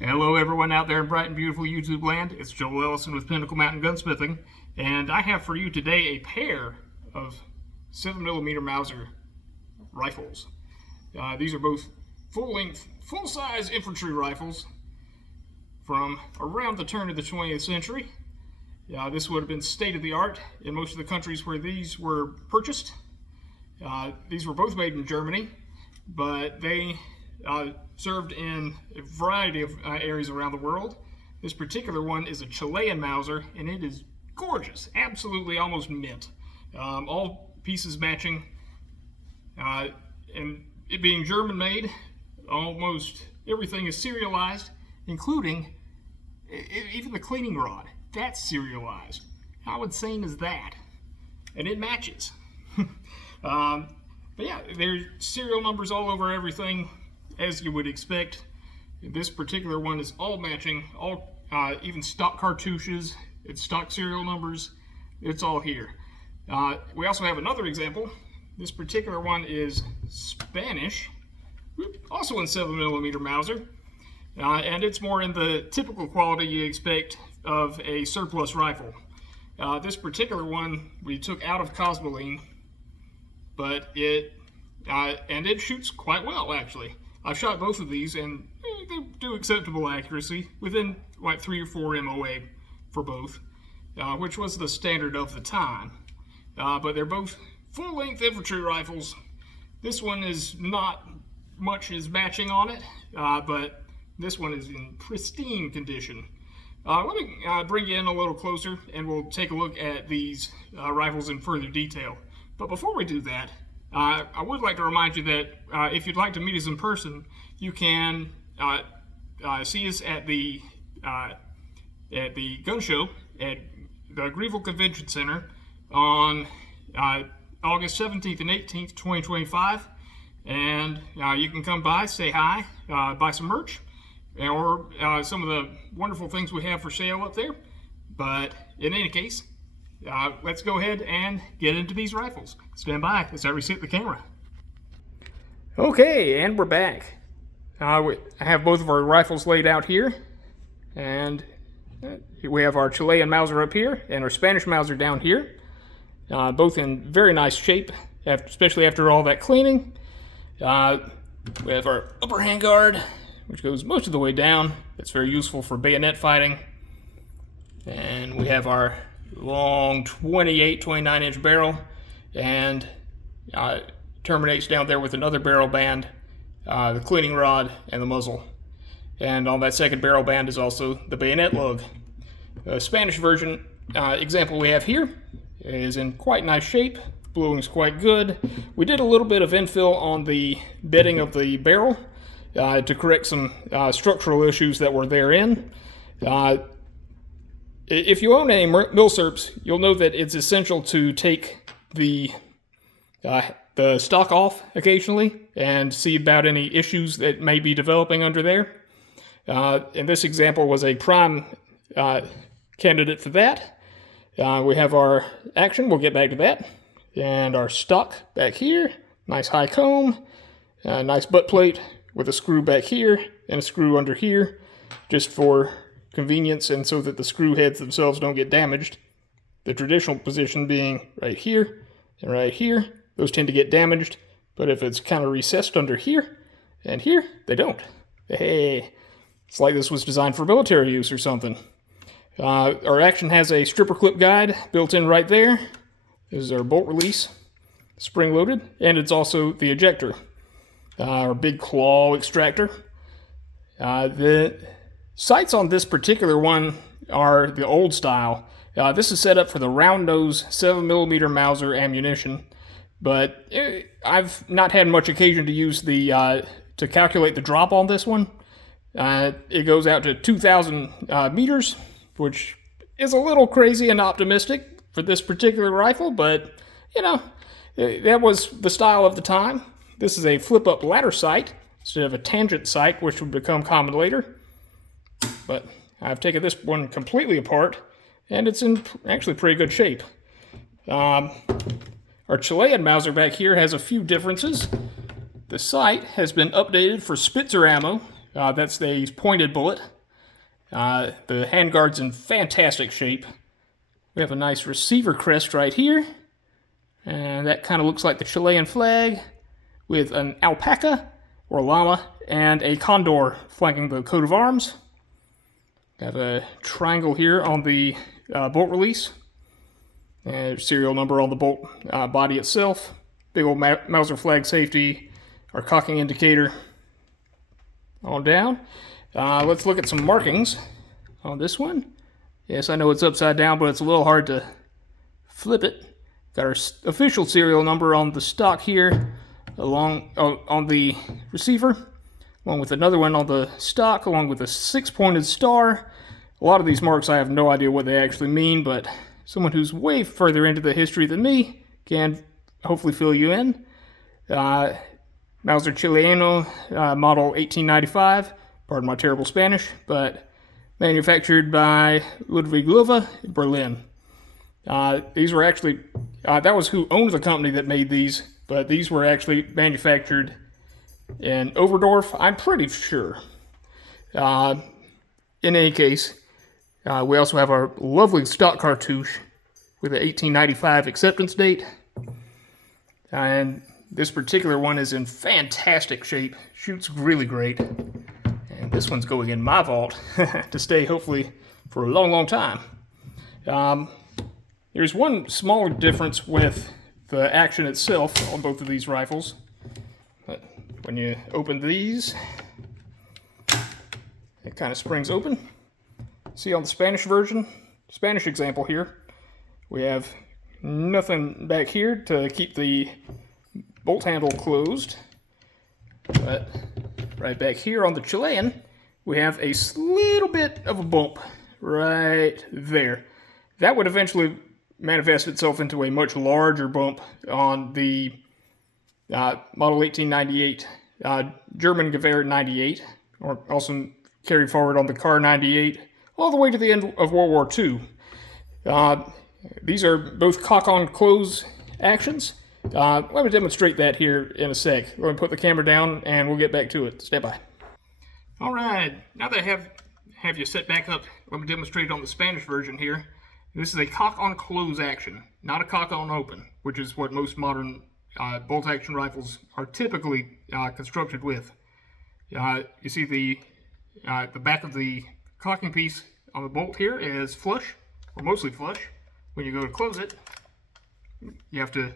Hello everyone out there in bright and beautiful YouTube land. It's Joel Ellison with Pinnacle Mountain Gunsmithing, and I have for you today a pair of 7mm Mauser rifles. These are both full-length, full-size infantry rifles from around the turn of the 20th century. This would have been state-of-the-art in most of the countries where these were purchased. These were both made in Germany, but they served in a variety of areas around the world. This particular one is a Chilean Mauser, and it is gorgeous, absolutely almost mint. All pieces matching, and it being German made, almost everything is serialized, including even the cleaning rod. That's serialized. How insane is that? And it matches. But yeah, there's serial numbers all over everything, as you would expect. This particular one is all matching, all even stock cartouches, it's stock serial numbers, it's all here. We also have another example. This particular one is Spanish, also in 7mm Mauser, and it's more in the typical quality you expect of a surplus rifle. This particular one we took out of Cosmoline, but it shoots quite well, actually. I've shot both of these, and they do acceptable accuracy, within like 3 or 4 MOA for both, which was the standard of the time. But they're both full-length infantry rifles. This one is not much is matching on it, but this one is in pristine condition. Let me bring you in a little closer, and we'll take a look at these rifles in further detail. But before we do that, I would like to remind you that if you'd like to meet us in person, you can see us at the gun show at the Greenville Convention Center on August 17th and 18th, 2025. And you can come by, say hi, buy some merch, or some of the wonderful things we have for sale up there. But in any case, let's go ahead and get into these rifles. Stand by as I reset the camera. Okay, and we're back. I have both of our rifles laid out here, and we have our Chilean Mauser up here and our Spanish Mauser down here, both in very nice shape, especially after all that cleaning. We have our upper handguard, which goes most of the way down. It's very useful for bayonet fighting. And we have our long 29 inch barrel, and terminates down there with another barrel band, the cleaning rod, and the muzzle. And on that second barrel band is also the bayonet lug. The Spanish version example we have here is in quite nice shape. Bluing's quite good. We did a little bit of infill on the bedding of the barrel to correct some structural issues that were therein. If you own any milsurps, you'll know that it's essential to take the stock off occasionally and see about any issues that may be developing under there. And this example was a prime candidate for that. We have our action, we'll get back to that, and our stock back here, nice high comb, nice butt plate with a screw back here and a screw under here, just for convenience and so that the screw heads themselves don't get damaged. The traditional position being right here and right here. Those tend to get damaged, but if it's kind of recessed under here and here, they don't. Hey, it's like this was designed for military use or something. Our action has a stripper clip guide built in right there. This is our bolt release, spring loaded, and it's also the ejector, our big claw extractor. The sights on this particular one are the old style. This is set up for the round nose 7mm Mauser ammunition, but I've not had much occasion to use the to calculate the drop on this one. It goes out to 2,000 meters, which is a little crazy and optimistic for this particular rifle, but you know, that was the style of the time. This is a flip-up ladder sight instead of a tangent sight, which would become common later. But I've taken this one completely apart, and it's in actually pretty good shape. Our Chilean Mauser back here has a few differences. The sight has been updated for Spitzer ammo, That's a pointed bullet. The handguard's in fantastic shape. We have a nice receiver crest right here. And that kind of looks like the Chilean flag with an alpaca or llama and a condor flanking the coat of arms. Got a triangle here on the bolt release. And serial number on the bolt body itself. Big old Mauser flag safety. Our cocking indicator on down. Let's look at some markings on this one. Yes, I know it's upside down, but it's a little hard to flip it. Got our official serial number on the stock here, along on the receiver, along with another one on the stock, along with a 6-pointed star. A lot of these marks I have no idea what they actually mean, but someone who's way further into the history than me can hopefully fill you in. Mauser Chileano, model 1895. Pardon my terrible Spanish, but manufactured by Ludwig Löwe in Berlin. These were actually, that was who owned the company that made these, but these were actually manufactured in Oberdorf, I'm pretty sure. In any case, we also have our lovely stock cartouche with an 1895 acceptance date. And this particular one is in fantastic shape, shoots really great. And this one's going in my vault to stay hopefully for a long, long time. There's one small difference with the action itself on both of these rifles. But when you open these, it kind of springs open. See on the Spanish version, Spanish example here, we have nothing back here to keep the bolt handle closed. But right back here on the Chilean, we have a little bit of a bump right there. That would eventually manifest itself into a much larger bump on the model 1898 German Gewehr 98, or also carried forward on the Kar 98, all the way to the end of World War II. These are both cock-on close actions. Let me demonstrate that here in a sec. Let me put the camera down and we'll get back to it. Stand by. All right, now that I have you set back up, let me demonstrate it on the Spanish version here. This is a cock-on close action, not a cock-on open, which is what most modern bolt-action rifles are typically constructed with. You see the back of the cocking piece on the bolt here is flush, or mostly flush. When you go to close it, you have to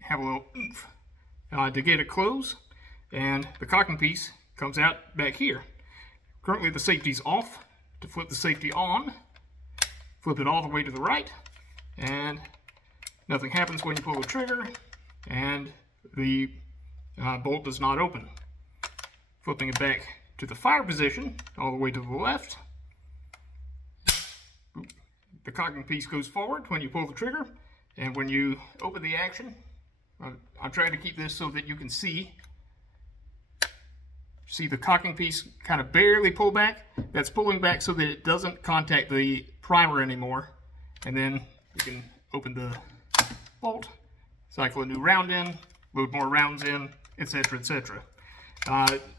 have a little oomph to get it closed, and the cocking piece comes out back here. Currently the safety's off. To flip the safety on, flip it all the way to the right, and nothing happens when you pull the trigger, and the bolt does not open. Flipping it back to the fire position, all the way to the left, the cocking piece goes forward when you pull the trigger, and when you open the action, I'm trying to keep this so that you can see the cocking piece kind of barely pull back. That's pulling back so that it doesn't contact the primer anymore. And then you can open the bolt, cycle a new round in, load more rounds in, etc., etc.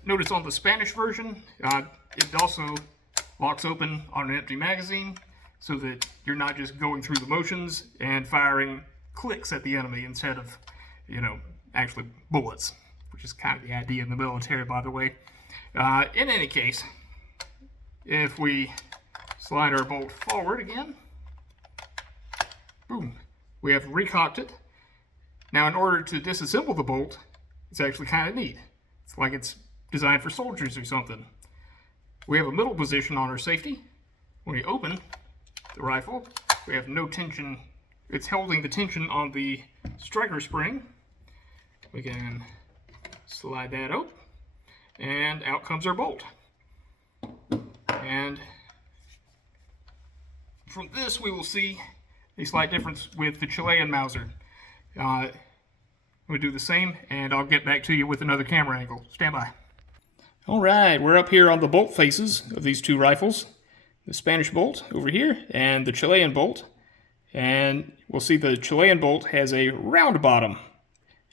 Notice on the Spanish version, it also locks open on an empty magazine so that you're not just going through the motions and firing clicks at the enemy instead of, actually bullets, which is kind of the idea in the military, by the way. In any case, if we slide our bolt forward again, boom, we have recocked it. Now, in order to disassemble the bolt, it's actually kind of neat. It's like it's designed for soldiers or something. We have a middle position on our safety. When we open the rifle, we have no tension. It's holding the tension on the striker spring. We can slide that out, and out comes our bolt. And from this, we will see a slight difference with the Chilean Mauser. We'll do the same, and I'll get back to you with another camera angle. Stand by. All right, we're up here on the bolt faces of these two rifles. The Spanish bolt over here, and the Chilean bolt. And we'll see the Chilean bolt has a round bottom,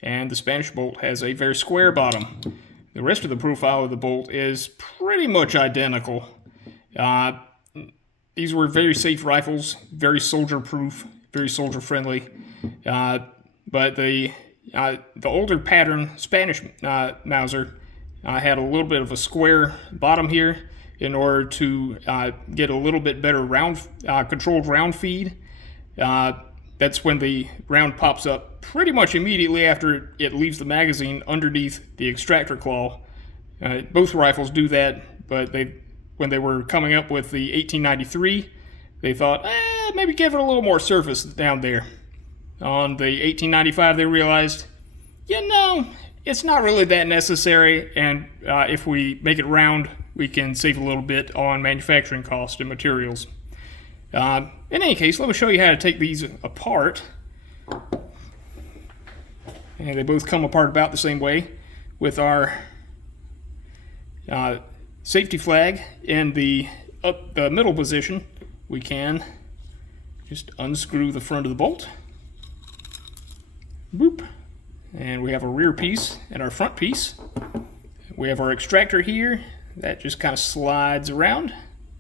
and the Spanish bolt has a very square bottom. the rest of the profile of the bolt is pretty much identical. These were very safe rifles, very soldier-proof, very soldier-friendly. But the older pattern Spanish Mauser had a little bit of a square bottom here in order to get a little bit better controlled round feed. That's when the round pops up pretty much immediately after it leaves the magazine underneath the extractor claw. Both rifles do that, but when they were coming up with the 1893, they thought, maybe give it a little more surface down there. On the 1895, they realized, it's not really that necessary, and if we make it round, we can save a little bit on manufacturing cost and materials. In any case, let me show you how to take these apart. And they both come apart about the same way. With our safety flag in the middle position, we can just unscrew the front of the bolt. Boop. And we have a rear piece and our front piece. We have our extractor here that just kind of slides around,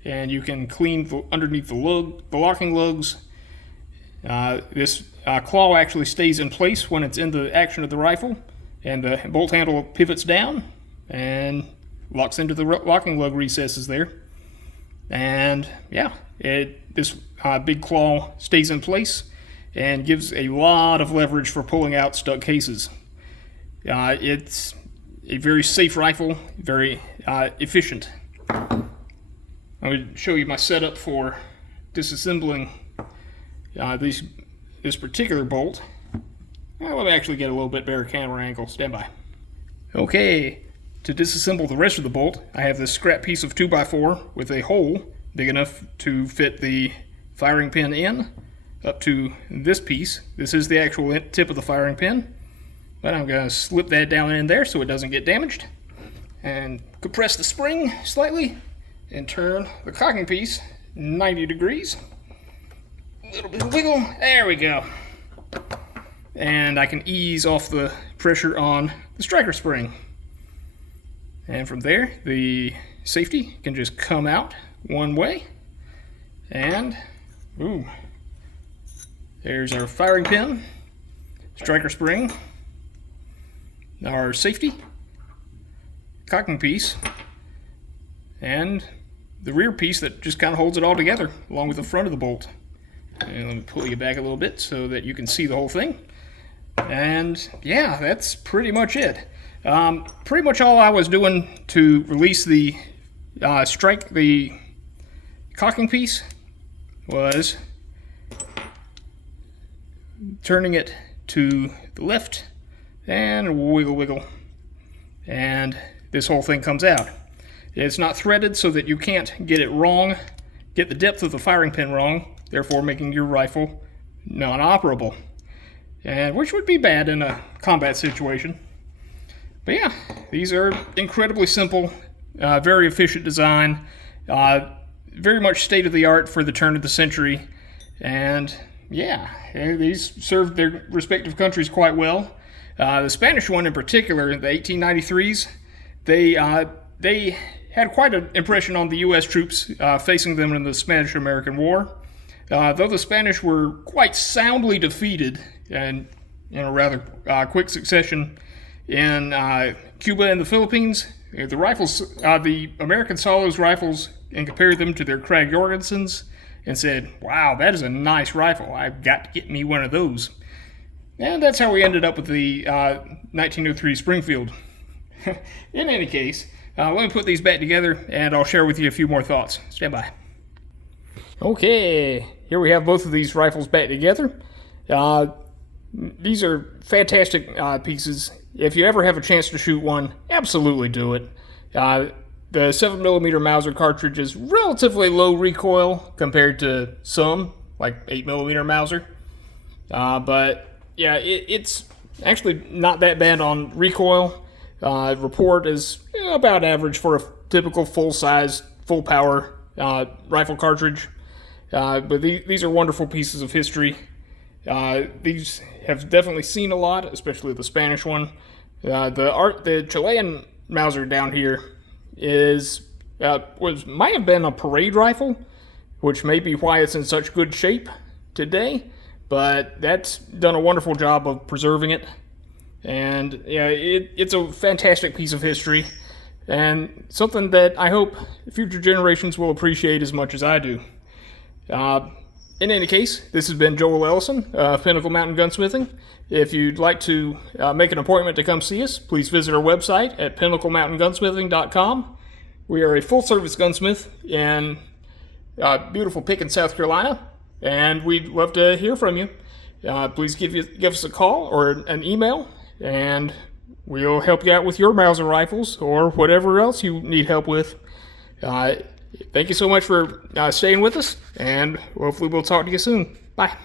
and you can clean underneath the locking lugs. This claw actually stays in place when it's in the action of the rifle, and the bolt handle pivots down and locks into the locking lug recesses there. And yeah, this big claw stays in place and gives a lot of leverage for pulling out stuck cases. It's a very safe rifle, very efficient. I'm going to show you my setup for disassembling this particular bolt. Let me actually get a little bit better camera angle. Stand by. Okay, to disassemble the rest of the bolt, I have this scrap piece of 2x4 with a hole big enough to fit the firing pin in up to this piece. This is the actual tip of the firing pin, but I'm going to slip that down in there so it doesn't get damaged, and compress the spring slightly and turn the cocking piece 90 degrees. A little bit of wiggle. There we go. And I can ease off the pressure on the striker spring. And from there, the safety can just come out one way. And, boom. There's our firing pin, striker spring, our safety, cocking piece, and the rear piece that just kind of holds it all together, along with the front of the bolt. And let me pull you back a little bit so that you can see the whole thing. And yeah, that's pretty much it. Pretty much all I was doing to release the cocking piece was turning it to the left and wiggle, and this whole thing comes out. It's not threaded so that you can't get it wrong, get the depth of the firing pin wrong, therefore making your rifle non-operable, and which would be bad in a combat situation. But yeah, these are incredibly simple, very efficient design, very much state-of-the-art for the turn of the century, and yeah, these served their respective countries quite well. The Spanish one in particular, the 1893s, they had quite an impression on the U.S. troops facing them in the Spanish-American War. Though the Spanish were quite soundly defeated and in a rather quick succession in Cuba and the Philippines, the Americans saw those rifles and compared them to their Krag Jorgensens and said, "Wow, that is a nice rifle. I've got to get me one of those." And that's how we ended up with the 1903 Springfield. In any case, let me put these back together and I'll share with you a few more thoughts. Stand by. Okay, here we have both of these rifles back together. These are fantastic pieces. If you ever have a chance to shoot one, absolutely do it. The 7mm Mauser cartridge is relatively low recoil compared to some, like 8mm Mauser. But yeah, it's actually not that bad on recoil. Report is about average for a typical full-size, full-power rifle cartridge. But these are wonderful pieces of history. These have definitely seen a lot, especially the Spanish one. The Chilean Mauser down here is might have been a parade rifle, which may be why it's in such good shape today. But that's done a wonderful job of preserving it, and yeah, it's a fantastic piece of history, and something that I hope future generations will appreciate as much as I do. In any case, this has been Joel Ellison, Pinnacle Mountain Gunsmithing. If you'd like to make an appointment to come see us, please visit our website at pinnaclemountaingunsmithing.com. We are a full-service gunsmith in beautiful Pickens, South Carolina, and we'd love to hear from you. Please give us a call or an email, and we'll help you out with your Mauser rifles or whatever else you need help with. Thank you so much for staying with us, and hopefully we'll talk to you soon. Bye.